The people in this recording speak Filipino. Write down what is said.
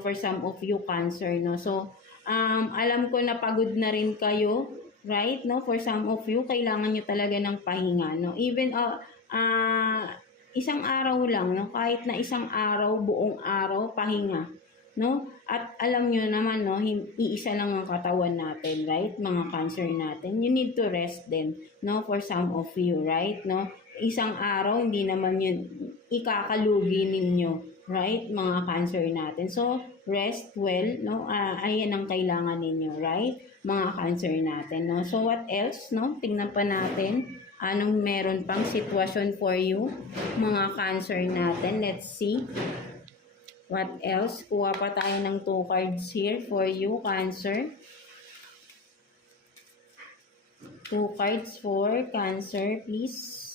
for some of you Cancer, no? So, alam ko na pagod na rin kayo, right? No? For some of you, kailangan nyo talaga ng pahinga, no? Even, isang araw lang, no? Kahit na isang araw, buong araw, pahinga, no? At alam nyo naman, no, iisa lang ang katawan natin, right? Mga Cancer natin. You need to rest din, no? For some of you, right? No? Isang araw, hindi naman yun ikakalugi ninyo, right? Mga Cancer natin. So, rest well, no? Ayan ang kailangan ninyo, right? Mga Cancer natin, no? So, what else, no? Tingnan pa natin. Anong meron pang sitwasyon for you, mga Cancer natin. Let's see. What else? Kuha pa tayo ng 2 cards here for you, Cancer. 2 cards for Cancer, please.